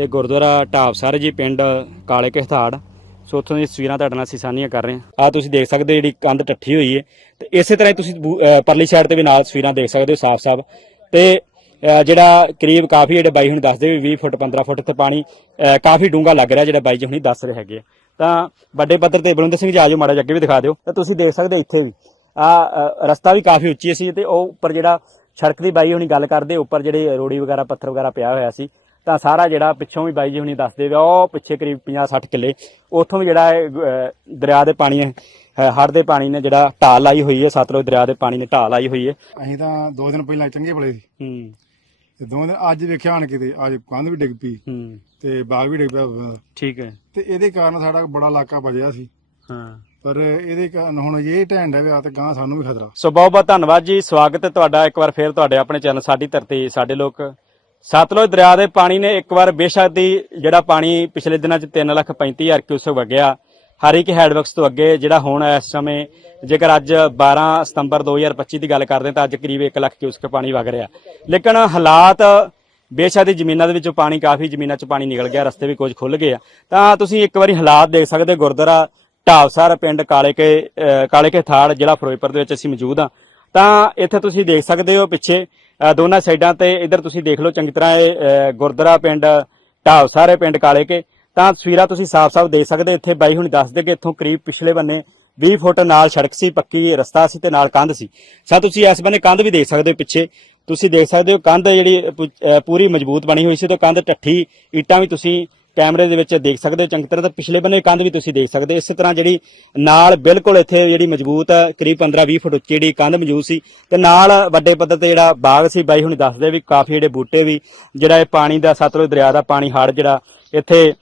ਇਹ ਗੁਰਦੁਆਰਾ ਢਾਬਸਰ ਜੀ ਪਿੰਡ ਕਾਲੇ ਕਹਥਾੜ ਸੋ ਉੱਥੋਂ ਦੀਆਂ ਤਸਵੀਰਾਂ ਤੁਹਾਡੇ ਨਾਲ ਅਸੀਂ ਸਾਂਝੀਆਂ ਕਰ ਰਹੇ ਹਾਂ। ਆ ਤੁਸੀਂ ਦੇਖ ਸਕਦੇ ਹੋ ਜਿਹੜੀ ਕੰਧ ਟੱਠੀ ਹੋਈ ਹੈ। ਤੇ ਇਸੇ ਤਰ੍ਹਾਂ ਹੀ ਤੁਸੀਂ ਬੂ- ਪਰਲੀ ਸਾਈਡ ਤੇ ਵੀ ਨਾਲ ਤਸਵੀਰਾਂ ਦੇਖ ਸਕਦੇ ਹੋ ਸਾਫ਼-ਸਾਫ਼ ਤੇ ਜਿਹੜਾ ਕਰੀਬ ਕਾਫੀ ਜਿਹੜੇ ਬਾਈ ਹੁਣ ਦੱਸਦੇ ਵੀ 20 ਫੁੱਟ 15 ਫੁੱਟ ਤੇ ਪਾਣੀ ਕਾਫੀ ਡੂੰਘਾ ਲੱਗ ਰਿਹਾ ਜਿਹੜਾ ਬਾਈ ਜੀ ਹੁਣੀ ਦੱਸ ਰਹੇ ਹੈਗੇ ਆ। ਤਾਂ ਵੱਡੇ ਪੱਧਰ ਤੇ ਬਲਵਿੰਦਰ ਸਿੰਘ ਜੀ ਆਜੋ ਮਾੜਾ ਜਿਹਾ ਅੱਗੇ ਵੀ ਦਿਖਾ ਦਿਓ। ਤਾਂ ਤੁਸੀਂ ਦੇਖ ਸਕਦੇ ਹੋ ਇੱਥੇ ਵੀ ਆ ਰਸਤਾ ਵੀ ਕਾਫੀ ਉੱਚੀ ਸੀ ਤੇ ਉਹ ਉੱਪਰ ਜਿਹੜਾ ਸੜਕ ਦੀ ਬਾਈ ਹੁਣੀ ਗੱਲ ਕਰਦੇ, ਉੱਪਰ ਜਿਹੜੇ ਰੋੜੀ ਵਗੈਰਾ, ਪੱਥਰ ਵਗੈਰਾ ਪਿਆ ਹੋਇਆ ਸੀ ਤਾਂ ਸਾਰਾ ਜਿਹੜਾ ਪਿੱਛੋਂ ਵੀ ਬਾਈ ਜੀ ਹੁਣੀ ਦੱਸਦੇ ਵੇ ਉਹ ਪਿੱਛੇ ਕਰੀਬ 50 60 ਕਿੱਲੇ ਉੱਥੋਂ ਵੀ ਜਿਹੜਾ ਦਰਿਆ ਦੇ ਪਾਣੀ ਨੇ ਹੜ੍ਹ ਦੇ ਪਾਣੀ ਨੇ ਜਿਹੜਾ ਢਾਲ ਲਾਈ ਹੋਈ ਹੈ ਸਤਲੁਜ ਦਰਿਆ ਦੇ ਪਾਣੀ ਨੇ ਢਾਲ ਲਾਈ ਹੋਈ ਹੈ। ਅਸੀਂ ਤਾਂ ਦੋ ਦਿਨ ਪਹਿਲਾਂ ਚੰਗੇ ਭਲੇ ਸੀ। ਹੂੰ। ਤੇ ਦੋ ਦਿਨ ਅੱਜ ਵੇਖਿਆ ਆਣ ਕਿਤੇ ਅੱਜ ਕੰਧ ਵੀ ਡਿੱਗ ਪਈ। ਹੂੰ। ਤੇ ਬਾਗ ਵੀ ਡਿੱਗ ਪਿਆ। ਠੀਕ ਹੈ। ਤੇ ਇਹਦੇ ਕਾਰਨ ਸਾਡਾ ਬੜਾ ਇਲਾਕਾ ਬਜਿਆ ਸੀ। ਹਾਂ। ਪਰ ਇਹਦੇ ਕਾਰਨ ਹੁਣ ਇਹ ਢਹਿੰਡ ਹੈ ਵਿਆ ਤੇ ਗਾਂ ਸਾਨੂੰ ਵੀ ਖਤਰਾ। ਸੋ ਬਹੁਤ ਬਹੁਤ ਧੰਨਵਾਦ ਜੀ। ਸਵਾਗਤ ਹੈ ਤੁਹਾਡਾ ਇੱਕ ਵਾਰ ਫੇਰ ਤੁਹਾਡੇ ਆਪਣੇ ਚੈਨਲ ਸਾਡੀ ਧਰਤੀ ਸਾਡੇ ਲੋਕ ਸਤਲੁਜ ਦਰਿਆ ਦੇ ਪਾਣੀ ਨੇ ਇੱਕ ਵਾਰ ਬੇਸ਼ੱਕ ਦੀ ਜਿਹੜਾ ਪਾਣੀ ਪਿਛਲੇ ਦਿਨਾਂ 'ਚ 3 ਲੱਖ 35 ਹਜ਼ਾਰ ਕਿਊਸਕ ਵਗਿਆ ਹਰੀਕੇ ਹੈਡਵਰਕਸ ਤੋਂ ਅੱਗੇ ਜਿਹੜਾ ਹੁਣ ਇਸ ਸਮੇਂ, ਜੇਕਰ ਅੱਜ 12 ਸਤੰਬਰ 2025 ਦੀ ਗੱਲ ਕਰਦੇ ਤਾਂ ਅੱਜ ਕਰੀਬ 1 ਲੱਖ ਕਿਊਸਕ ਪਾਣੀ ਵਗ ਰਿਹਾ। ਲੇਕਿਨ ਹਾਲਾਤ ਬੇਸ਼ੱਕ ਦੀ ਜ਼ਮੀਨਾਂ ਦੇ ਵਿੱਚੋਂ ਪਾਣੀ, ਕਾਫੀ ਜ਼ਮੀਨਾਂ 'ਚ ਪਾਣੀ ਨਿਕਲ ਗਿਆ, ਰਸਤੇ ਵੀ ਕੁਝ ਖੁੱਲ ਗਏ ਆ। ਤਾਂ ਤੁਸੀਂ ਇੱਕ ਵਾਰੀ ਹਾਲਾਤ ਦੇਖ ਸਕਦੇ ਹੋ, ਗੁਰਦੁਆਰਾ ਢਾਬਸਰ ਪਿੰਡ ਕਾਲੇ ਕੇ ਕਾਲੇ ਕੇ ਥਾੜ ਜ਼ਿਲ੍ਹਾ ਫਿਰੋਜ਼ਪੁਰ ਦੇ ਵਿੱਚ ਅਸੀਂ ਮੌਜੂਦ ਹਾਂ। ਤਾਂ ਇੱਥੇ ਤੁਸੀਂ ਦੇਖ ਸਕਦੇ ਹੋ ਪਿੱਛੇ ਦੋਨਾਂ ਸਾਈਡਾਂ ਤੇ ਇੱਧਰ ਤੁਸੀਂ ਦੇਖ ਲਓ ਚੰਗੀ ਤਰ੍ਹਾਂ ਇਹ ਅਹ ਗੁਰਦੁਆਰਾ ਪਿੰਡ ਸਾਰੇ ਪਿੰਡ ਕਾਲੇ ਕੇ। ਤਾਂ ਤਸਵੀਰਾਂ ਤੁਸੀਂ ਸਾਫ਼-ਸਾਫ਼ ਦੇਖ ਸਕਦੇ ਹੋ, ਇੱਥੇ ਬਾਈ ਹੁਣ ਦੱਸਦੇ ਕਿ ਇੱਥੋਂ ਕਰੀਬ ਪਿਛਲੇ ਬੰਨੇ 20 ਫੁੱਟ ਨਾਲ ਸੜਕ ਸੀ, ਪੱਕੀ ਰਸਤਾ ਸੀ ਤੇ ਨਾਲ ਕੰਧ ਸੀ। ਸਾ, ਤੁਸੀਂ ਇਸ ਬੰਨੇ ਕੰਧ ਵੀ ਦੇਖ ਸਕਦੇ ਹੋ ਪਿੱਛੇ। ਤੁਸੀਂ ਦੇਖ ਸਕਦੇ ਹੋ ਕੰਧ ਜਿਹੜੀ ਪੂਰੀ ਮਜ਼ਬੂਤ ਬਣੀ ਹੋਈ ਸੀ ਤੇ ਕੰਧ ਟੱਠੀ, ਇੱਟਾਂ ਵੀ ਤੁਸੀਂ ਕੈਮਰੇ ਦੇ ਵਿੱਚ ਦੇਖ ਸਕਦੇ ਹੋ ਚੰਗੀ ਤਰ੍ਹਾਂ, ਤਾਂ ਪਿਛਲੇ ਬੰਨੇ ਕੰਧ ਵੀ ਤੁਸੀਂ ਦੇਖ ਸਕਦੇ ਹੋ। ਇਸੇ ਤਰ੍ਹਾਂ ਜਿਹੜੀ ਨਾਲ ਬਿਲਕੁਲ ਇੱਥੇ ਜਿਹੜੀ ਮਜ਼ਬੂਤ ਹੈ, ਕਰੀਬ 15-20 ਫੁੱਟ ਉੱਚੀ ਜਿਹੜੀ ਕੰਧ ਮੌਜੂਦ ਸੀ। ਤੇ ਨਾਲ ਵੱਡੇ ਪੱਧਰ ਤੇ ਜਿਹੜਾ ਬਾਗ ਸੀ, ਬਾਈ ਹੁਣ ਦੱਸਦੇ ਵੀ ਕਾਫੀ ਜਿਹੜੇ ਬੂਟੇ ਵੀ, ਜਿਹੜਾ ਇਹ ਪਾਣੀ ਦਾ ਸਤਲੁਜ ਦਰਿਆ ਦਾ ਪਾਣੀ ਹੜ ਜਿਹੜਾ ਇੱਥੇ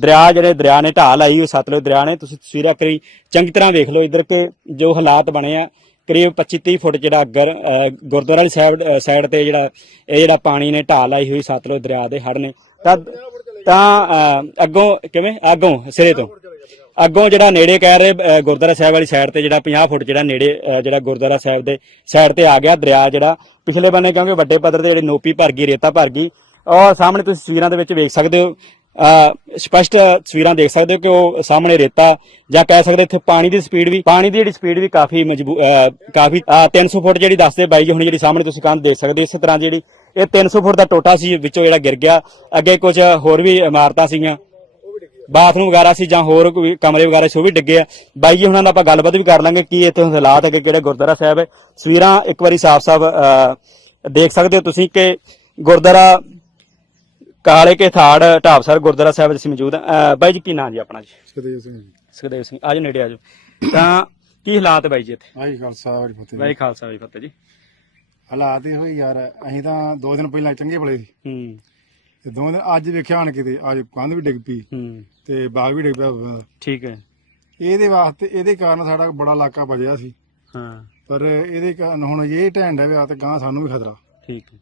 ਦਰਿਆ ਜਿਹੜੇ ਦਰਿਆ ਨੇ ਢਾਹ ਲਾਈ ਹੋਈ ਸਤਲੁਜ ਦਰਿਆ ਨੇ, ਤੁਸੀਂ ਤਸਵੀਰਾਂ ਕਰੀ, ਚੰਗੀ ਤਰ੍ਹਾਂ ਵੇਖ ਲਓ ਇੱਧਰ ਕਿ ਜੋ ਹਾਲਾਤ ਬਣੇ ਆ, ਕਰੀਬ 25-30 ਫੁੱਟ ਜਿਹੜਾ ਅਗਰ ਗੁਰਦੁਆਰਾ ਵਾਲੀ ਸਾਈਡ ਸਾਈਡ ਤੇ ਜਿਹੜਾ, ਇਹ ਜਿਹੜਾ ਪਾਣੀ ਨੇ ਢਾਹ ਲਾਈ ਹੋਈ ਸਤਲੁਜ ਦਰਿਆ ਦੇ ਹੜ ਨੇ। ਤਾਂ ਤਾਂ ਅਹ, ਅੱਗੋਂ ਕਿਵੇਂ? ਅੱਗੋਂ ਸਿਰੇ ਤੋਂ। ਅੱਗੋਂ ਜਿਹੜਾ ਨੇੜੇ ਕਹਿ ਰਹੇ ਗੁਰਦੁਆਰਾ ਸਾਹਿਬ ਵਾਲੀ ਸਾਈਡ ਤੇ ਜਿਹੜਾ 50 ਫੁੱਟ ਜਿਹੜਾ ਨੇੜੇ ਜਿਹੜਾ ਗੁਰਦੁਆਰਾ ਸਾਹਿਬ ਦੇ ਸਾਈਡ ਤੇ ਆ ਗਿਆ ਦਰਿਆ ਜਿਹੜਾ ਪਿਛਲੇ ਬੰਨੇ ਕਿਉਂਕਿ ਵੱਡੇ ਪੱਧਰ ਤੇ ਜਿਹੜੀ ਨੋਪੀ ਭਰ ਗਈ ਰੇਤਾ ਭਰ ਗਈ ਔਰ ਸਾਹਮਣੇ ਤੁਸੀਂ ਤਸਵੀਰਾਂ ਦੇ ਵਿੱਚ ਵੇਖ ਸਕਦੇ ਹੋ। ਸਪਸ਼ਟ ਤਸਵੀਰਾਂ ਦੇਖ ਸਕਦੇ ਹੋ ਕਿ ਉਹ ਸਾਹਮਣੇ ਰੇਤਾ ਜਾਂ ਕਹਿ ਸਕਦੇ ਇੱਥੇ ਪਾਣੀ ਦੀ ਸਪੀਡ ਵੀ, ਪਾਣੀ ਦੀ ਜਿਹੜੀ ਸਪੀਡ ਵੀ ਕਾਫੀ ਮਜਬੂ ਕਾਫੀ ਅਹ 300 ਫੁੱਟ ਜਿਹੜੀ ਦੱਸਦੇ ਬਾਈ ਜੀ ਹੁਣ ਜਿਹੜੀ ਸਾਹਮਣੇ ਤੁਸੀਂ ਕੰਧ ਦੇਖ ਸਕਦੇ ਹੋ, ਇਸੇ ਤਰ੍ਹਾਂ ਜਿਹੜੀ ਇਹ 300 ਫੁੱਟ ਦਾ ਟੋਟਾ ਸੀ, ਵਿੱਚੋਂ ਜਿਹੜਾ ਗਿਰ ਗਿਆ। ਅੱਗੇ ਕੁਝ ਹੋਰ ਵੀ ਇਮਾਰਤਾਂ ਸੀਗੀਆਂ। ਬਾਥਰੂਮ ਵਗੈਰਾ ਸੀ ਜਾਂ ਹੋਰ ਕੋਈ ਕਮਰੇ ਵਗੈਰਾ ਸੀ, ਉਹ ਵੀ ਡਿੱਗੇ ਆ। ਬਾਈ ਜੀ, ਹੁਣਾਂ ਨਾਲ ਆਪਾਂ ਗੱਲਬਾਤ ਵੀ ਕਰ ਲਾਂਗੇ, ਕੀ ਇੱਥੇ ਹਾਲਾਤ ਹੈਗੇ, ਕਿਹੜੇ ਗੁਰਦੁਆਰਾ ਸਾਹਿਬ ਹੈ। ਤਸਵੀਰਾਂ ਇੱਕ ਵਾਰੀ ਸਾਫ਼-ਸਾਫ਼ ਦੇਖ ਸਕਦੇ ਹੋ ਤੁਸੀਂ ਕਿ ਗੁਰਦੁਆਰਾ ਕਾਲੇ ਕੇ ਥਾੜ ਢਾਬਸਰ ਗੁਰਦੁਆਰਾ ਸਾਹਿਬ ਅਸੀਂ ਮੌਜੂਦ ਹਾਂ। ਅਹ, ਬਾਈ ਜੀ ਕੀ ਨਾਂ ਜੀ ਆਪਣਾ ਜੀ? ਸਤਿ ਸਿੰਘ ਜੀ। ਸੁਖਦੇਵ ਸਿੰਘ ਆਜੋ ਨੇੜੇ ਆਜੋ ਤਾਂ ਕੀ ਹਾਲਾਤ ਹੈ ਬਾਈ ਜੀ ਇੱਥੇ? ਆਹੀ ਖਾਲਸਾ ਵਾਹਿ ਫਤਿਹ। ਬਾਈ ਖਾਲਸਾ ਜੀ ਫਤਿਹ ਜੀ। ਹਾਲਾਤ ਇਹੋ ਹੀ ਯਾਰ ਅਸੀਂ ਤਾਂ ਦੋ ਦਿਨ ਪਹਿਲਾਂ ਚੰਗੇ ਭਲੇ ਸੀ। ਹੂੰ। ਤੇ ਦੋ ਦਿਨ ਅੱਜ ਵੇਖਿਆ ਆਣ ਕਿਤੇ ਅੱਜ ਕੰਧ ਵੀ ਡਿੱਗ ਪਈ ਹੂੰ। ਤੇ ਬਾਗ ਵੀ ਡਿੱਗ ਪਿਆ। ਠੀਕ ਹੈ। ਇਹਦੇ ਵਾਸਤੇ ਇਹਦੇ ਕਾਰਨ ਸਾਡਾ ਬੜਾ ਇਲਾਕਾ ਬਜਿਆ ਸੀ। ਹਾਂ। ਪਰ ਇਹਦੇ ਕਾਰਨ ਹੁਣ ਇਹ ਢਹਿੰਡ ਹੈ ਵਿਆ ਤੇ ਗਾਂ ਸਾਨੂੰ ਵੀ ਖਤਰਾ। ਠੀਕ ਹੈ।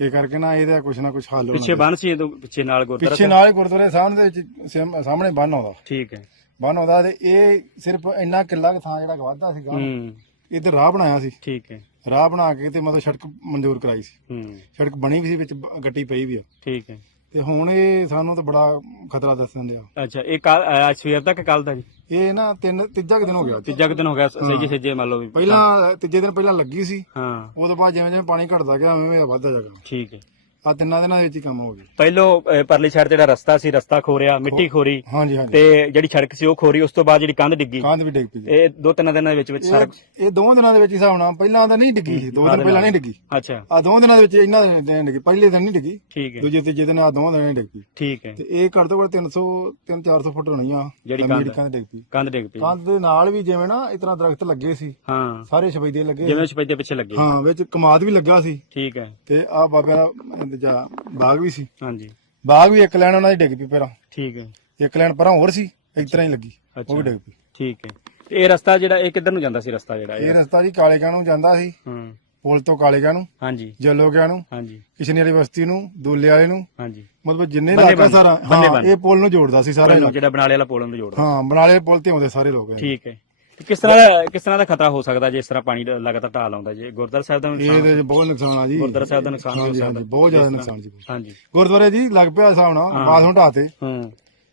ਇਹ ਕਰਕੇ ਨਾ ਇਹਦਾ ਕੁਛ ਨਾ ਕੁਛ ਹੱਲ ਹੋਣਾ ਪਿੱਛੇ ਬੰਨ ਸੀ ਇਹਦੋਂ ਪਿੱਛੇ ਨਾਲ ਗੁਰਦੁਆਰਾ ਪਿੱਛੇ ਨਾਲ ਹੀ ਗੁਰਦੁਆਰੇ ਸਾਹਮਣੇ ਦੇ ਵਿੱਚ ਸਾਹਮ- ਸਾਹਮਣੇ ਬੰਨ ਆਉਂਦਾ। ਠੀਕ ਹੈ। ਬੰਨ ਆਉਂਦਾ ਤੇ ਇਹ ਸਿਰਫ ਇੰਨਾ ਕਿੱਲਾ ਕੁ ਥਾਂ ਜਿਹੜਾ ਗਵਾਦਾ ਸੀਗਾ ਹੂੰ। ਇੱਧਰ ਰਾਹ ਬਣਾਇਆ ਸੀ। ਠੀਕ ਹੈ। ਰਾਹ ਬਣਾ ਕੇ ਤੇ ਮਤਲਬ ਸੜਕ ਮਨਜ਼ੂਰ ਕਰਾਈ ਸੀ। ਹੂੰ। ਸੜਕ ਬਣੀ ਵੀ ਸੀ ਵਿੱਚ ਬ- ਗੱਟੀ ਪਈ ਵੀ ਆ। ਠੀਕ ਹੈ। ਤੇ ਹੁਣ ਇਹ ਸਾਨੂੰ ਤਾਂ ਬੜਾ ਖਤਰਾ ਦੱਸਣ ਦਿਆ ਅੱਛਾ ਇਹ ਕੱਲ ਅੱਜ ਸਵੇਰ ਤੱਕ ਕੱਲ ਦਾ ਜੀ? ਇਹ ਨਾ ਤਿੰਨ ਤੀਜਾ ਕੁ ਦਿਨ ਹੋ ਗਿਆ। ਤੀਜਾ ਕੁ ਦਿਨ ਹੋ ਗਿਆ ਸਹੀ ਸੱਜੇ ਮੰਨ ਲਓ ਵੀ। ਪਹਿਲਾਂ ਤੀਜੇ ਦਿਨ ਪਹਿਲਾਂ ਲੱਗੀ ਸੀ। ਹਾਂ। ਉਦੋਂ ਬਾਅਦ ਜਿਵੇਂ ਜਿਵੇਂ ਪਾਣੀ ਘਟਦਾ ਗਿਆ ਉਵੇਂ ਉਵੇਂ ਵੱਧਦਾ ਜਾਗਾ ਠੀਕ ਹੈ। ਆ ਤਿੰਨਾਂ ਦਿਨਾਂ ਦੇ ਵਿੱਚ ਹੀ ਕੰਮ ਹੋ ਗਿਆ। ਪਹਿਲੋ ਅਹ, ਪਰਲੀ ਸਾਈਡ ਤੇ ਜਿਹੜਾ ਰਸਤਾ ਸੀ ਰਸਤਾ ਖੋਰਿਆ ਮਿੱਟੀ ਖੋਰੀ ਹਾਂਜੀ ਹਾਂਜੀ। ਤੇ ਜਿਹੜੀ ਸੜਕ ਸੀ ਉਹ ਖੋਰੀ ਉਸ ਤੋਂ ਬਾਅਦ ਜਿਹੜੀ ਕੰਧ ਡਿੱਗੀ। ਕੰਧ ਵੀ ਡਿੱਗ ਪਈ। ਇਹ ਦੋ ਤਿੰਨ ਦਿਨਾਂ ਦੇ ਵਿੱਚ ਵਿੱਚ ਸੜਕ ਇਹ ਦੋ ਦਿਨਾਂ ਦੇ ਵਿੱਚ ਹੀ ਹਿਸਾਬ ਨਾਲ ਪਹਿਲਾਂ ਤਾਂ ਨਹੀਂ ਡਿੱਗੀ ਸੀ ਦੋ ਦਿਨ ਪਹਿਲਾਂ ਨਹੀਂ ਡਿੱਗੀ। ਅੱਛਾ। ਆ ਦੋ ਦਿਨਾਂ ਦੇ ਵਿੱਚ ਇਹਨਾਂ ਦੇ ਦਿਨ ਡਿੱਗੀ ਪਹਿਲੇ ਦਿਨ ਨਹੀਂ ਡਿੱਗੀ। ਠੀਕ ਹੈ। ਦੂਜੇ ਤੀਜੇ ਦਿਨ ਆ ਦੋ ਦਿਨ ਨਹੀਂ ਡਿੱਗ। ਠੀਕ ਹੈ। ਤੇ ਇਹ ਘੱਟ ਤੋਂ ਘੱਟ 300 3 400 ਫੁੱਟ ਹੋਣੀ ਆ ਜਿਹੜੀ ਲੰਮੀ ਕੰਧ- ਕੰਧ ਡਿੱਗ ਪਈ। ਕੰਧ ਡਿੱਗ ਪਈ। ਕੰਧ ਦੇ ਨਾਲ ਵੀ ਜਿਵੇਂ ਨਾ ਇਸ ਤਰ੍ਹਾਂ ਦਰਖਤ ਲੱਗੇ ਸੀ। ਹਾਂ। ਸਾਰੇ ਸ਼ਬੈਦੇ ਲੱਗੇ। ਜਿਵੇਂ ਸਪੈਦੇ ਪਿੱਛੇ ਲੱਗੇ। ਹਾਂ ਵਿੱਚ ਕਮਾਦ ਵੀ ਲੱਗਾ ਸੀ। ਠੀਕ ਹੈ। ਤੇ ਆ ਬਾਬਾ ਦਾ ਦੂਜਾ ਬਾਗ ਵੀ ਸੀ? ਹਾਂਜੀ। ਬਾਗ ਵੀ ਇੱਕ ਲੈਣ ਉਹਨਾਂ ਦੀ ਡਿੱਗ ਪਈ ਪਹਿਲਾਂ ਠੀਕ ਹੈ। ਇੱਕ ਲੈਣ ਪਰਾਂ ਹੋਰ ਸੀ ਇਸ ਤਰ੍ਹਾਂ ਹੀ ਲੱਗੀ ਉਹ ਵੀ ਡਿੱਗ ਪਈ। ਠੀਕ ਹੈ। ਤੇ ਇਹ ਰਸਤਾ ਜਿਹੜਾ ਇਹ ਕਿੱਧਰ ਨੂੰ ਜਾਂਦਾ ਸੀ ਰਸਤਾ ਜਿਹੜਾ? ਇਹ ਰਸਤਾ ਜੀ ਕਾਲੇਕਾ ਨੂੰ ਜਾਂਦਾ ਸੀ। ਹਾਂ। ਪੁਲ ਤੋਂ ਕਾਲੇਕਾ ਨੂੰ ਹਾਂਜੀ। ਜਲੋਕਿਆ ਨੂੰ ਹਾਂਜੀ। ਕਿਸ਼ਨੀ ਵਾਲੀ ਬਸਤੀ ਨੂੰ ਦੋਲੇ ਵਾਲੇ ਨੂੰ। ਹਾਂਜੀ। ਮਤਲਬ ਜਿੰਨੇ ਇਲਾਕਾ ਸਾਰਾ ਹਾਂ। ਇਹ ਪੁਲ ਨੂੰ ਜੋੜਦਾ ਸੀ ਸਾਰਾ ਜਿਹੜਾ ਬਨਾਲੇ ਵਾਲਾ ਪੁਲ ਨੂੰ ਜੋੜਦਾ। ਹਾਂ ਬਨਾਲੇ ਪੁਲ ਤੇ ਆਉਂਦੇ ਸਾਰੇ ਲੋਕ। ਠੀਕ ਹੈ। ਕਿਸ ਤਰ੍ਹਾਂ ਦਾ ਕਿਸ ਤਰ੍ਹਾਂ ਦਾ ਖਤਰਾ ਹੋ ਸਕਦਾ ਜੇ ਇਸ ਤਰ੍ਹਾਂ ਪਾਣੀ ਦਾ ਲਗਾਤਾਰ ਢਾਲ ਆਉਂਦਾ ਜੇ? ਗੁਰਦੁਆਰਾ ਸਾਹਿਬ ਦਾ ਨੁਕਸਾਨ ਇਹਦੇ 'ਚ ਬਹੁਤ ਨੁਕਸਾਨ ਆ ਜੀ। ਗੁਰਦੁਆਰਾ ਸਾਹਿਬ ਦਾ ਨੁਕਸਾਨ ਹੋ ਹਾਂਜੀ ਸਕਦਾ। ਹਾਂਜੀ ਬਹੁਤ ਜ਼ਿਆਦਾ ਨੁਕਸਾਨ ਜੀ। ਹਾਂਜੀ। ਗੁਰਦੁਆਰੇ ਜੀ ਲੱਗ ਪਿਆ ਨਾਲ ਬਾਥਰੂਮ ਢਾਤੇ ਹੂੰ।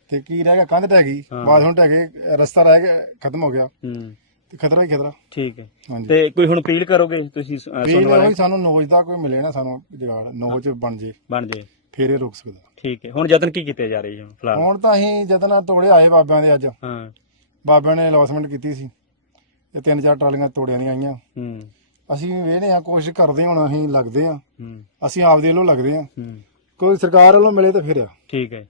ਤੇ ਕੀ ਰਹਿ ਗਿਆ? ਕੰਧ ਢਹਿ ਗਈ। ਬਾਥਰੂਮ ਢਹਿ ਗਏ ਰਸਤਾ ਰਹਿ ਗਿਆ ਖਤਮ ਹੋ ਗਿਆ। ਹੂੰ। ਤੇ ਖਤਰਾ ਹੀ ਖਤਰਾ। ਠੀਕ ਹੈ। ਹਾਂਜੀ। ਤੇ ਕੋਈ ਹੁਣ ਅਪੀਲ ਕਰੋਗੇ ਤੁਸੀਂ ਅਹ, ਸੁਣਨ ਵਾਲੇ ਹੋਈ ਸਾਨੂੰ ਨੋਜ ਦਾ ਕੋਈ ਮਿਲੇ ਨਾ ਸਾਨੂੰ ਜਗਾੜ ਨੋਜ ਬਣ ਜੇ। ਬਣ ਜੇ। ਫੇਰ ਇਹ ਰੁਕ ਸਕਦਾ। ਠੀਕ ਹੈ। ਹੁਣ ਯਤਨ ਕੀ ਕੀਤੇ ਜਾ ਰਹੇ ਜੀ ਹੁਣ ਫਿਲਹਾਲ? ਹੁਣ ਤਾਂ ਅਸੀਂ ਜਦਨ ਤੋੜੇ ਆਏ ਬਾਬਿਆਂ ਦੇ ਅੱਜ। ਹਾਂ। ਬਾਬਿਆਂ ਨੇ ਅਲੌਸਮੈਂਟ ਕੀਤੀ ਸੀ। ਤੇ ਤਿੰਨ ਚਾਰ ਟਰਾਲੀਆਂ ਤੋੜਿਆਂ ਦੀਆਂ ਆਈਆਂ। ਹੂੰ। ਅਸੀਂ ਵੇਹਨੇ ਆ ਕੋਸ਼ਿਸ਼ ਕਰਦੇ ਹੁਣ ਅਸੀਂ ਲੱਗਦੇ ਆ। ਹੂੰ। ਅਸੀਂ ਆਪਦੇ ਵੱਲੋਂ ਲੱਗਦੇ ਆ। ਹੂੰ। ਕੋਈ ਸਰਕਾਰ ਵੱਲੋਂ ਮਿਲੇ ਤਾਂ ਫਿਰ ਆ। ਠੀਕ ਹੈ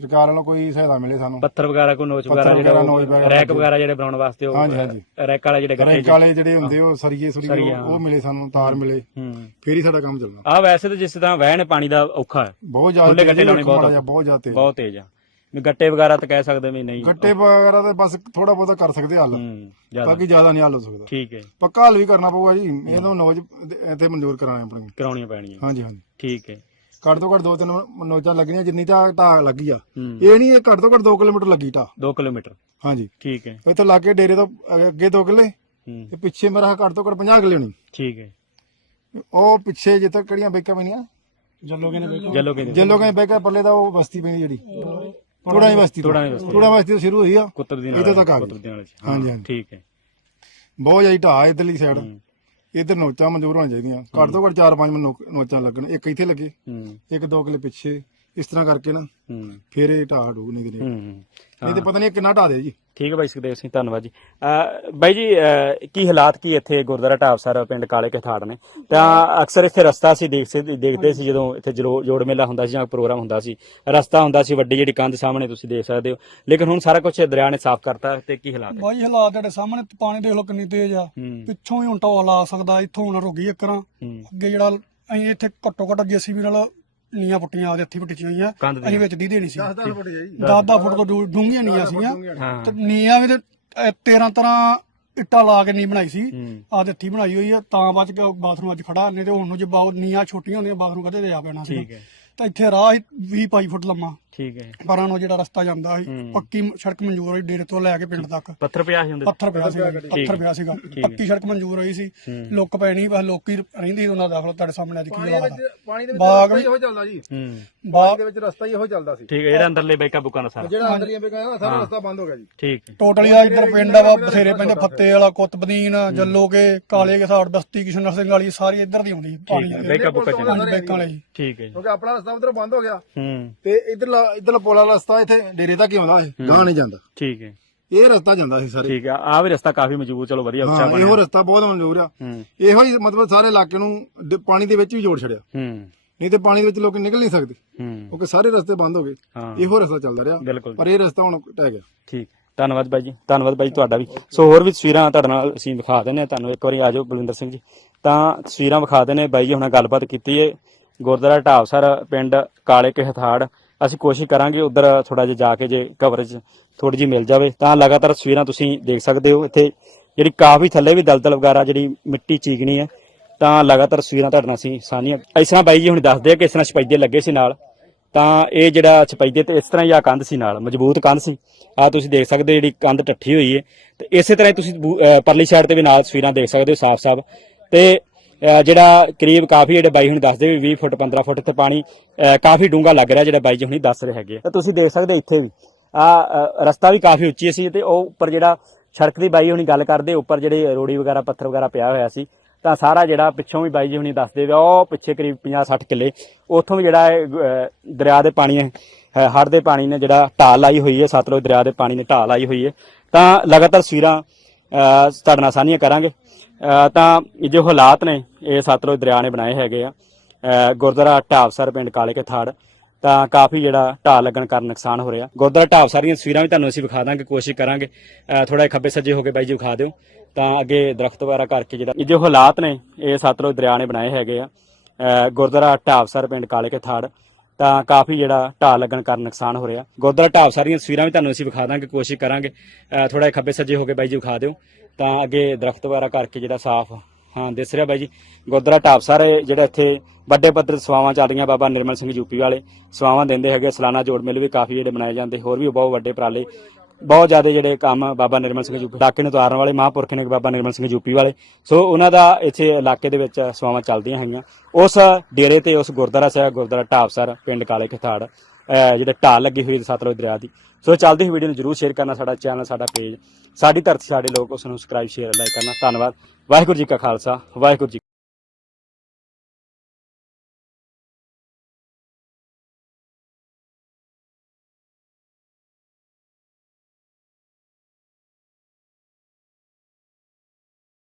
ਸਰਕਾਰ ਵੱਲੋਂ ਕੋਈ ਸਹਾਇਤਾ ਮਿਲੇ ਸਾਨੂੰ। ਪੱਥਰ ਵਗੈਰਾ ਕੋ ਨੋਚ ਵਗੈਰਾ ਜਿਹੜਾ ਉਹ ਰੈਕ ਵਗੈਰਾ ਜਿਹੜੇ ਬਣਾਉਣ ਵਾਸਤੇ ਉਹ ਹਾਂਜੀ, ਹਾਂਜੀ। ਰੈਕ ਵਾਲੇ ਜਿਹੜੇ ਗੱਟੇ ਰੈਂਕ ਵਾਲੇ ਜਿਹੜੇ ਹੁੰਦੇ ਉਹ ਸਰੀਏ ਸੁਰੀਏ। ਉਹ- ਮਿਲੇ ਸਾਨੂੰ ਤਾਰ ਮਿਲੇ। ਹੂੰ। ਫੇਰ ਹੀ ਸਾਡਾ ਕੰਮ ਚੱਲਣਾ। ਆ ਵੈਸੇ ਤਾਂ ਜਿਸ ਤਰ੍ਹਾਂ ਵਹਿਣ ਪਾਣੀ ਦਾ ਔਖਾ ਹੈ। ਬਹੁਤ ਜ਼ਿਆਦਾ ਗੱਟੇ ਲਾਉਣੇ ਬਹੁਤ ਬਹੁਤ ਜ਼ਿਆਦਾ ਤੇਜ਼। ਬਹੁਤ ਤੇਜ਼ ਆ। ਵੀ ਗੱਟੇ ਵਗੈਰਾ ਤਾਂ ਕਹਿ ਸਕਦੇ ਵੀ ਨਹੀਂ। ਗੱਟੇ ਵਗੈਰਾ ਤਾਂ ਬਸ ਥੋੜਾ ਬਹੁਤਾ ਕਰ ਸਕਦੇ ਹੱਲ। ਹੂੰ ਜ਼ਿਆਦਾ। ਬਾਕੀ ਜ਼ਿਆਦਾ ਨਹੀਂ ਹੱਲ ਹੋ ਸਕਦਾ। ਠੀਕ ਹੈ। ਪੱਕਾ ਹੱਲ ਵੀ ਕਰਨਾ ਪਊਗਾ ਜੀ। ਇਹਨੂੰ ਨੋਜ ਇੱਥੇ ਮਨਜ਼ੂਰ ਕਰਾਣੇ ਆਪਣੀ ਕਰਾਉਣੀਆਂ ਪੈਣੀਆਂ ਹਾਂਜੀ ਹਾਂਜੀ। ਠੀਕ ਹੈ। ਘੱਟ ਤੋਂ ਘੱਟ ਦੋ ਤਿੰਨ ਨੋਜਾਂ ਲੱਗਣੀਆਂ ਜਿੰਨੀ ਤਾਂ ਢਾਹ ਲੱਗੀ ਆ। ਹੂੰ। ਇਹ ਨਹੀਂ ਇਹ ਘੱਟ ਤੋਂ ਘੱਟ 2 ਕਿਲੋਮੀਟਰ ਲੱਗੀ ਢਾਹ। 2 ਕਿਲੋਮੀਟਰ। ਹਾਂਜੀ। ਠੀਕ ਹੈ। ਇੱਥੇ ਲਾਗੇ ਡੇਰੇ ਤੋਂ ਅੱਗੇ 2 ਕਿੱਲੇ ਹੂੰ। ਤੇ ਪਿੱਛੇ ਮੇਰਾ ਘੱਟ ਤੋਂ ਘੱਟ 50 ਕਿੱਲੇ ਹੋਣੀ। ਠੀਕ ਹੈ। ਉਹ ਪਿੱਛੇ ਜਿੱਥੇ ਕਿਹੜੀਆਂ ਬੇਕਾਂ ਪੈਣੀਆਂ? ਜੱਲੋਗੇ ਨੇ ਜੱਲੋਗੇ ਨੇ ਜੇ ਲੋਕਾਂ ਦੇ ਬੇਕਾਂ ਪੱਲੇ ਦਾ ਉਹ ਬਸਤੀ ਪੈਣੀ ਜਿਹੜੀ। ਥੋੜਾ ਹੀ ਬਸਤੀ ਥੋੜ੍ਹਾ ਹੀ ਬਸਤੀ। ਬਸਤੀ ਤੋਂ ਸ਼ੁਰੂ ਹੋਈ ਆ। ਕੁੱਤਰ ਦੀ ਇੱਥੇ ਤੱਕ ਆ ਗਈ। ਦੀ ਨਾਲ ਹਾਂਜੀ, ਹਾਂਜੀ। ਠੀਕ ਹੈ। ਬਹੁਤ ਜ਼ਿਆਦਾ ਢਾਹ ਇਧਰਲੀ ਸਾਈਡ ਹੂੰ। ਇਧਰ ਨੋਚਾਂ ਮਨਜ਼ੂਰ ਹੋਣੀਆਂ ਚਾਹੀਦੀਆਂ। ਘੱਟ ਤੋਂ ਘੱਟ 4-5 ਨੋਚਾਂ ਲੱਗਣ। ਇੱਕ ਇੱਥੇ ਲੱਗੇ। ਹੂੰ। ਇੱਕ ਦੋ ਕਿੱਲੇ ਪਿੱਛੇ। ਇਸ ਤਰ੍ਹਾਂ ਕਰਕੇ ਨਾ। ਹੂੰ। ਫੇਰ ਇਹ ਢਾਹ ਡੂ ਨਹੀਂ ਦੇ ਹੂੰ। ਨਹੀਂ ਤੇ ਪਤਾ ਨਹੀਂ ਇਹ ਕਿੰਨਾ ਢਾਹ ਦੇ ਜੀ। ਠੀਕ ਹੈ ਬਾਈ ਸੁਖਦੇਵ ਸਿੰਘ ਧੰਨਵਾਦ ਜੀ। ਅਹ ਬਾਈ ਜੀ ਕੀ ਹਾਲਾਤ ਕੀ ਇੱਥੇ ਗੁਰਦੁਆਰਾ ਢਾਬਸਰ ਪਿੰਡ ਕਾਲੇ ਕਥਾੜ ਨੇ? ਤਾਂ ਅਕਸਰ ਇੱਥੇ ਰਸਤਾ ਸੀ ਦੇਖ ਸੀ ਦੇਖਦੇ ਸੀ ਜਦੋਂ ਇੱਥੇ ਜਲੋ- ਜੋੜ ਮੇਲਾ ਹੁੰਦਾ ਸੀ ਜਾਂ ਪ੍ਰੋਗਰਾਮ ਹੁੰਦਾ ਸੀ। ਰਸਤਾ ਹੁੰਦਾ ਸੀ ਵੱਡੀ ਜਿਹੜੀ ਕੰਧ ਸਾਹਮਣੇ ਤੁਸੀਂ ਦੇਖ ਸਕਦੇ ਹੋ। ਲੇਕਿਨ ਹੁਣ ਸਾਰਾ ਕੁਝ ਦਰਿਆ ਨੇ ਸਾਫ਼ ਕਰਤਾ ਤੇ ਕੀ ਹਾਲਾਤ ਹੈ ਬਾਈ ਹਾਲਾਤ ਤੁਹਾਡੇ ਸਾਹਮਣੇ ਪਾਣੀ ਦੇਖ ਲਓ ਕਿੰਨੀ ਤੇਜ਼ ਆ। ਹੂੰ। ਪਿੱਛੋਂ ਹੀ ਹੁਣ ਢੋਲ ਆ ਸਕਦਾ ਇੱਥੋਂ ਹੁਣ ਰੁਕੀ ਇੱਕਰਾਂ ਹੂੰ ਅੱਗੇ ਜਿਹੜਾ ਅਸੀਂ ਇੱਥੇ ਘੱਟੋ ਘੱਟ ਜੀਸੀਬੀ ਨਾਲ ਨੀਆਂ ਪੁੱਟੀਆਂ ਆਦੇ ਹੱਥੀ ਪੁੱਟੀਆਂ ਹੋਈਆਂ। ਕੰਧ ਦੀ ਅਸੀਂ ਵਿੱਚ ਦੀ ਦੇਣੀ ਸੀ। 10 ਫੁੱਟ ਜਾਈ 10 ਫੁੱਟ ਤੋਂ ਡੂ- ਡੂੰਘੀਆਂ ਨੀਆਂ ਸੀਗੀਆਂ। ਹਾਂ। ਤੇ ਨੀਆਂ ਵੀ ਤੇ 13 ਤਰ੍ਹਾਂ ਇੱਟਾਂ ਲਾ ਕੇ ਨੀ ਬਣਾਈ ਸੀ। ਹੂੰ। ਆਦੇ ਹੱਥੀ ਬਣਾਈ ਹੋਈ ਆ। ਤਾਂ ਬਚ ਕੇ ਬਾਥਰੂਮ ਅੱਜ ਖੜਾ ਨਹੀਂ ਤੇ ਹੁਣ ਨੂੰ ਜੇ ਬਾਹਰ ਨੀਆਂ ਛੋਟੀਆਂ ਹੁੰਦੀਆਂ ਬਾਥਰੂਮ ਕਦੇ ਦੇ ਆ ਪੈਣਾ ਸੀ ਠੀਕ ਹੈ। ਤਾਂ ਇੱਥੇ ਰਾਹ 20 22 ਫੁੱਟ ਲੰਮਾ। ਠੀਕ ਹੈ ਪਰਾਂ ਨੂੰ ਜਿਹੜਾ ਰਸਤਾ ਜਾਂਦਾ ਸੀ ਹੂੰ। ਪੱਕੀ ਸੜਕ ਮਨਜ਼ੂਰ ਹੋਈ ਡੇਰੇ ਤੋਂ ਲੈ ਕੇ ਪਿੰਡ ਤੱਕ। ਪੱਥਰ ਪਿਆ ਸੀ ਹੁੰਦੇ ਪੱਥਰ ਪਿਆ ਸੀਗਾ ਜੀ, ਪੱਥਰ ਪਿਆ ਸੀਗਾ। ਪੱਕੀ ਸੜਕ ਮਨਜ਼ੂਰ ਹੋਈ ਸੀ। ਲੁੱਕ ਪੈਣੀ ਬਸ ਲੋਕੀ ਰਹਿੰਦੇ ਸੀ ਉਹਨਾਂ ਦਾ ਦਾਖਲ ਤੁਹਾਡੇ ਸਾਹਮਣੇ ਅੱਜ ਕੀ ਹਾਲਾਤ ਆ? ਪਾਣੀ ਦੇ ਬਾਗ ਵੀ ਇਹੋ ਚੱਲਦਾ ਜੀ। ਹੂੰ। ਬਾਗ ਦੇ ਵਿੱਚ ਰਸਤਾ ਹੀ ਇਹੋ ਚੱਲਦਾ ਸੀ। ਠੀਕ ਹੈ ਜਿਹੜਾ ਅੰਦਰਲੇ ਬੈਕਾ ਬੁੱਕਾਂ ਦਾ ਸਾਰਾ। ਜਿਹੜਾ ਅੰਦਰਲੀਆਂ ਬੇਕਾਂ ਆ ਸਾਰਾ ਰਸਤਾ ਬੰਦ ਹੋ ਗਿਆ ਜੀ। ਠੀਕ ਟੋਟਲੀ ਆ ਇੱਧਰ ਪਿੰਡ ਵਾ ਬਥੇਰੇ ਪਿੰਡ ਫੱਤੇ ਵਾਲਾ ਕੁੱਤਬਦੀਨ ਜੱਲੋ ਕੇ ਕਾਲੇ ਕੇ ਸਾੜ ਬਸਤੀ ਕਿਸ਼ਨ ਸਿੰਘ ਵਾਲੀ ਸਾਰੀ ਇੱਧਰ ਦੀ ਆਉਂਦੀ ਪਾਣੀ। ਬੈਕਾ ਬੁੱਕਾ ਚ। ਬੈਕਾਂ ਵਾਲੀ ਠੀਕ ਹੈ ਜੀ। ਕਿਉਂਕਿ ਆਪਣਾ ਰਸਤਾ ਉਧਰ ਬੰਦ ਹੋ ਗਿਆ। ਹੂੰ। ਤੇ ਇਧਰਲਾ ਇਧਰਲਾ ਪੋਲਾ ਰਸਤਾ ਇੱਥੇ ਡੇਰੇ ਤੱਕ ਹੀ ਆਉਂਦਾ ਇਹ ਗਾਂ ਨਹੀਂ ਜਾਂਦਾ। ਠੀਕ ਹੈ। ਇਹ ਰਸਤਾ ਜਾਂਦਾ ਸੀ ਸਾਰੇ। ਠੀਕ ਹੈ ਆ ਵੀ ਰਸਤਾ ਕਾਫੀ ਮਜ਼ਬੂਤ ਚਲੋ ਵਧੀਆ ਉੱਚਾ ਹਾਂ ਬਣਿਆ। ਇਹੋ ਰਸਤਾ ਬਹੁਤ ਮਨਜ਼ੂਰ ਆ। ਹੂੰ। ਇਹੋ ਹੀ ਮਤਲਬ ਸਾਰੇ ਇਲਾਕੇ ਨੂੰ ਪਾਣੀ ਦੇ ਵਿੱਚ ਵੀ ਜੋੜ ਛੜਿਆ ਹੂੰ। ਨਹੀਂ ਤੇ ਪਾਣੀ ਦੇ ਵਿੱਚ ਲੋਕ ਨਿਕਲ ਨਹੀਂ ਸਕਦੇ। ਹੂੰ। ਕਿਉਂਕਿ ਸਾਰੇ ਰਸਤੇ ਬੰਦ ਹੋ ਗਏ। ਹਾਂ। ਇਹੋ ਰਸਤਾ ਚੱਲਦਾ ਰਿਹਾ। ਬਿਲਕੁਲ। ਪਰ ਇਹ ਰਸਤਾ ਹੁਣ ਟਹਿ ਗਿਆ। ਠੀਕ। ਧੰਨਵਾਦ ਬਾਈ ਜੀ। ਧੰਨਵਾਦ ਬਾਈ ਤੁਹਾਡਾ ਵੀ। ਸੋ ਹੋਰ ਵੀ ਤਸਵੀਰਾਂ ਤੁਹਾਡੇ ਨਾਲ ਅਸੀਂ ਵਿਖਾ ਦਿੰਦੇ ਹਾਂ। ਤੁਹਾਨੂੰ ਇੱਕ ਵਾਰੀ ਆਜੋ ਬਲਵਿੰਦਰ ਸਿੰਘ ਜੀ। ਤਾਂ ਤਸਵੀਰਾਂ ਵਿਖਾ ਦਿੰਦੇ ਹਾਂ, ਬਾਈ ਜੀ ਹੁਣਾਂ ਗੱਲਬਾਤ ਕੀਤੀ ਹੈ ਗੁਰਦੁਆਰਾ ਢਾਬਸਰ ਪਿੰਡ ਕਾਲੇ ਕੇ ਹਥਾੜ ਅਸੀਂ ਕੋਸ਼ਿਸ਼ ਕਰਾਂਗੇ ਉਧਰ ਥੋੜਾ ਜਿਹਾ ਜਾ ਕੇ ਜੇ ਕਵਰੇਜ ਥੋੜੀ ਜਿਹੀ ਮਿਲ ਜਾਵੇ। ਤਾਂ ਲਗਾਤਾਰ ਤਸਵੀਰਾਂ ਤੁਸੀਂ ਦੇਖ ਸਕਦੇ ਹੋ। ਇੱਥੇ ਜਿਹੜੀ ਕਾਫੀ ਥੱਲੇ ਵੀ ਦਲਦਲ ਵਗੈਰਾ ਜਿਹੜੀ ਮਿੱਟੀ ਚੀਕਣੀ ਹੈ, ਤਾਂ ਲਗਾਤਾਰ ਤਸਵੀਰਾਂ ਤੁਹਾਡੇ ਨਾਲ ਅਸੀਂ ਸਾਂਝੀਆਂ ਇਸ ਤਰ੍ਹਾਂ ਬਾਈ ਜੀ ਹੁਣ ਦੱਸਦੇ ਆ ਕਿ ਇਸ ਤਰ੍ਹਾਂ ਛਪਾਈਦੇ ਲੱਗੇ ਸੀ ਨਾਲ। ਤਾਂ ਇਹ ਜਿਹੜਾ ਛਪਾਈਦੇ ਤੇ ਇਸ ਤਰ੍ਹਾਂ ਹੀ ਆ ਕੰਧ ਸੀ ਨਾਲ, ਮਜ਼ਬੂਤ ਕੰਧ ਸੀ। ਆ ਤੁਸੀਂ ਦੇਖ ਸਕਦੇ ਹੋ ਜਿਹੜੀ ਕੰਧ ਟੱਠੀ ਹੋਈ ਹੈ। ਤੇ ਇਸੇ ਤਰ੍ਹਾਂ ਹੀ ਤੁਸੀਂ ਬੂ- ਪਰਲੀ ਸਾਈਡ ਤੇ ਵੀ ਨਾਲ ਤਸਵੀਰਾਂ ਦੇਖ ਸਕਦੇ ਹੋ ਸਾਫ਼-ਸਾਫ਼। ਤੇ ਜਿਹੜਾ ਕਰੀਬ ਕਾਫੀ ਜਿਹੜੇ ਬਾਈ ਹੁਣ ਦੱਸਦੇ ਵੀ 20 ਫੁੱਟ 15 ਫੁੱਟ ਤੇ ਪਾਣੀ ਕਾਫੀ ਡੂੰਘਾ ਲੱਗ ਰਿਹਾ ਜਿਹੜਾ ਬਾਈ ਜੀ ਹੁਣੀ ਦੱਸ ਰਹੇ ਹੈਗੇ ਆ। ਤਾਂ ਤੁਸੀਂ ਦੇਖ ਸਕਦੇ ਹੋ ਇੱਥੇ ਵੀ ਆ ਰਸਤਾ ਵੀ ਕਾਫੀ ਉੱਚੀ ਸੀ ਤੇ ਉਹ ਉੱਪਰ ਜਿਹੜਾ ਸੜਕ ਦੀ ਬਾਈ ਹੁਣੀ ਗੱਲ ਕਰਦੇ ਉੱਪਰ ਜਿਹੜੇ ਰੋੜੀ ਵਗੈਰਾ ਪੱਥਰ ਵਗੈਰਾ ਪਿਆ ਹੋਇਆ ਸੀ ਤਾਂ ਸਾਰਾ ਜਿਹੜਾ ਪਿੱਛੋਂ ਵੀ ਬਾਈ ਜੀ ਹੁਣੀ ਦੱਸਦੇ ਵੀ ਉਹ ਪਿੱਛੇ ਕਰੀਬ 50 60 ਕਿੱਲੇ ਉੱਥੋਂ ਵੀ ਜਿਹੜਾ ਇਹ, ਦਰਿਆ ਦੇ ਪਾਣੀ ਹੈ ਹੜ ਦੇ ਪਾਣੀ ਨੇ ਜਿਹੜਾ ਢਾਲ ਲਾਈ ਹੋਈ ਹੈ ਸਤਲੁਜ ਦਰਿਆ ਦੇ ਪਾਣੀ ਨੇ ਢਾਲ ਲਾਈ ਹੋਈ ਹੈ ਤਾਂ ਲਗਾਤਾਰ ਸਵੀਰਾਂ ਤੁਹਾਡੇ ਨਾਲ ਸਾਂਝੀਆਂ ਕਰਾਂਗੇ। ਤਾਂ ਇਹ ਜੋ ਹਾਲਾਤ ਨੇ ਇਹ ਸਤਲੁਜ ਦਰਿਆ ਨੇ ਬਣਾਏ ਹੈਗੇ ਆ। ਅਹ, ਗੁਰਦੁਆਰਾ ਢਾਬਸਰ ਪਿੰਡ ਕਾਲੇ ਕੇ ਥਾੜ। ਤਾਂ ਕਾਫੀ ਜਿਹੜਾ ਢਾਹ ਲੱਗਣ ਕਾਰਨ ਨੁਕਸਾਨ ਹੋ ਰਿਹਾ। ਗੁਰਦੁਆਰਾ ਢਾਬ ਸਾਰੀਆਂ ਤਸਵੀਰਾਂ ਵੀ ਤੁਹਾਨੂੰ ਅਸੀਂ ਵਿਖਾ ਦਾਂਗੇ ਕੋਸ਼ਿਸ਼ ਕਰਾਂਗੇ। ਥੋੜਾ ਜਿਹਾ ਖੱਬੇ ਸੱਜੇ ਹੋ ਕੇ ਬਾਈ ਜੀ ਵਿਖਾ ਦਿਓ। ਤਾਂ ਅੱਗੇ ਦਰਖਤ ਵਗੈਰਾ ਕਰਕੇ ਜਿਹੜਾ ਇਹ ਜੋ ਹਾਲਾਤ ਨੇ ਇਹ ਸਤਲੁਜ ਦਰਿਆ ਨੇ ਬਣਾਏ ਹੈਗੇ ਆ। ਅਹ ਗੁਰਦੁਆਰਾ ਢਾਬਸਰ ਪਿੰਡ ਕਾਲੇ ਕੇ ਥਾੜ। ਤਾਂ ਕਾਫੀ ਜਿਹੜਾ ਢਾਹ ਲੱਗਣ ਕਾਰਨ ਨੁਕਸਾਨ ਹੋ ਰਿਹਾ। ਗੋਦਰਾ ਢਾਬ ਸਾਰੀਆਂ ਤਸਵੀਰਾਂ ਵੀ ਤੁਹਾਨੂੰ ਅਸੀਂ ਵਿਖਾ ਦਾਂਗੇ, ਕੋਸ਼ਿਸ਼ ਕਰਾਂਗੇ। ਥੋੜਾ ਜਿਹਾ ਖੱਬੇ ਸੱਜੇ ਹੋ ਕੇ ਬਾਈ ਜੀ ਵਿਖਾ ਦਿਓ। ਤਾਂ ਅੱਗੇ ਦਰਖਤ ਵਗੈਰਾ ਕਰਕੇ ਜਿਹੜਾ ਸਾਫ਼, ਹਾਂ, ਦਿਸ ਰਿਹਾ ਬਾਈ ਜੀ। ਗੁਰਦੁਆਰਾ ਢਾਬ ਸਾਰੇ ਜਿਹੜਾ ਇੱਥੇ ਵੱਡੇ ਪੱਧਰ ਸਵਾਵਾਂ ਸੇਵਾਵਾਂ ਚੱਲ ਰਹੀਆਂ ਬਾਬਾ ਨਿਰਮਲ ਸਿੰਘ ਯੂਪੀ ਵਾਲੇ। ਸਵਾਵਾਂ ਦਿੰਦੇ ਹੈਗੇ ਸਲਾਨਾ ਜੋੜ ਮੇਲੇ ਵੀ ਕਾਫੀ ਜਿਹੜੇ ਮਨਾਏ ਜਾਂਦੇ, ਹੋਰ ਵੀ ਬਹੁਤ ਵੱਡੇ ਉਪਰਾਲੇ ਬਹੁਤ ਜ਼ਿਆਦਾ ਜਿਹੜੇ ਕੰਮ ਬਾਬਾ ਨਿਰਮਲ ਸਿੰਘ ਯੂਪੀ, ਡਾਕੇ ਨੂੰ ਉਤਾਰਨ ਵਾਲੇ, ਮਹਾਂਪੁਰਖ ਨੇ ਬਾਬਾ ਨਿਰਮਲ ਸਿੰਘ ਯੂਪੀ ਵਾਲੇ। ਸੋ ਉਹਨਾਂ ਦਾ ਇੱਥੇ ਇਲਾਕੇ ਦੇ ਵਿੱਚ ਸੇਵਾਵਾਂ ਚੱਲਦੀਆਂ ਹੈਗੀਆਂ। ਉਸ ਡੇਰੇ ਤੇ ਉਸ ਗੁਰਦੁਆਰਾ ਸਾਹਿਬ, ਗੁਰਦੁਆਰਾ ਢਾਬਸਰ, ਪਿੰਡ ਕਾਲੇ ਖਥਾੜ ਜਿਹੜੇ ਢਾਲ ਲੱਗੀ ਹੋਈ ਸਤਲੁਜ ਦਰਿਆ ਦੀ। ਸੋ ਚੱਲਦੀ ਹੋਈ ਵੀਡੀਓ ਨੂੰ ਜਰੂਰ ਸ਼ੇਅਰ ਕਰਨਾ ਸਾਡਾ ਚੈਨਲ ਸਾਡਾ ਪੇਜ ਸਾਡੀ ਧਰਤੀ, ਸਾਡੇ ਲੋਕ ਉਸ ਨੂੰ ਸਬਸਕ੍ਰਾਈਬ ਸ਼ੇਅਰ ਲਾਈਕ ਕਰਨਾ। ਧੰਨਵਾਦ। ਵਾਹਿਗੁਰੂ ਜੀ ਕਾ ਖਾਲਸਾ, ਵਾਹਿਗੁਰੂ ਜੀ